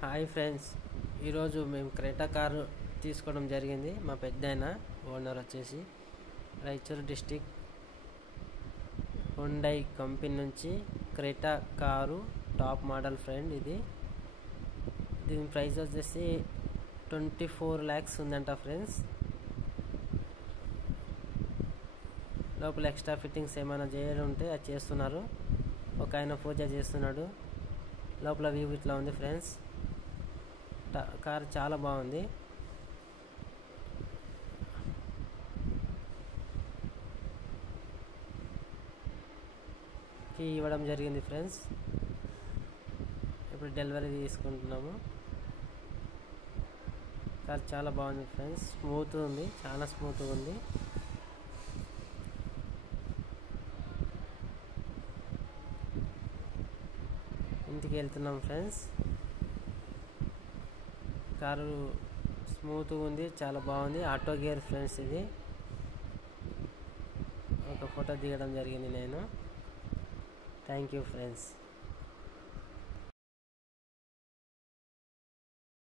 Hi friends, ఈరోజు మేము Creta car తీసుకోవడం జరిగింది. మా పెద్దయిన ఓనర్ వచ్చేసి రాయచూరు డిస్టిక్ హుండై కంపెనీ నుంచి Creta car top model friend. దీని ప్రైస్ వచ్చేసి 24 lakhs ఉందంట ఫ్రెండ్స్. లోపల ఎక్స్ట్రా ఫిట్టింగ్స్ ఏమైనా చేయడం ఉంటే అది చేస్తున్నారు. ఒక ఆయన పూజ చేస్తున్నాడు. లోపల వ్యూ ఇట్లా ఉంది ఫ్రెండ్స్. కార్ చాలా బాగుంది. కీ ఇవ్వడం జరిగింది ఫ్రెండ్స్. ఇప్పుడు డెలివరీ తీసుకుంటున్నాము. కార్ చాలా బాగుంది ఫ్రెండ్స్. స్మూత్ ఉంది, చాలా స్మూత్గా ఉంది. ఇంటికి వెళ్తున్నాం ఫ్రెండ్స్. కారు స్మూత్గా ఉంది, చాలా బాగుంది. Auto gear friends. ఇది ఒక ఫోటో దిగడం జరిగింది నేను. Thank you friends.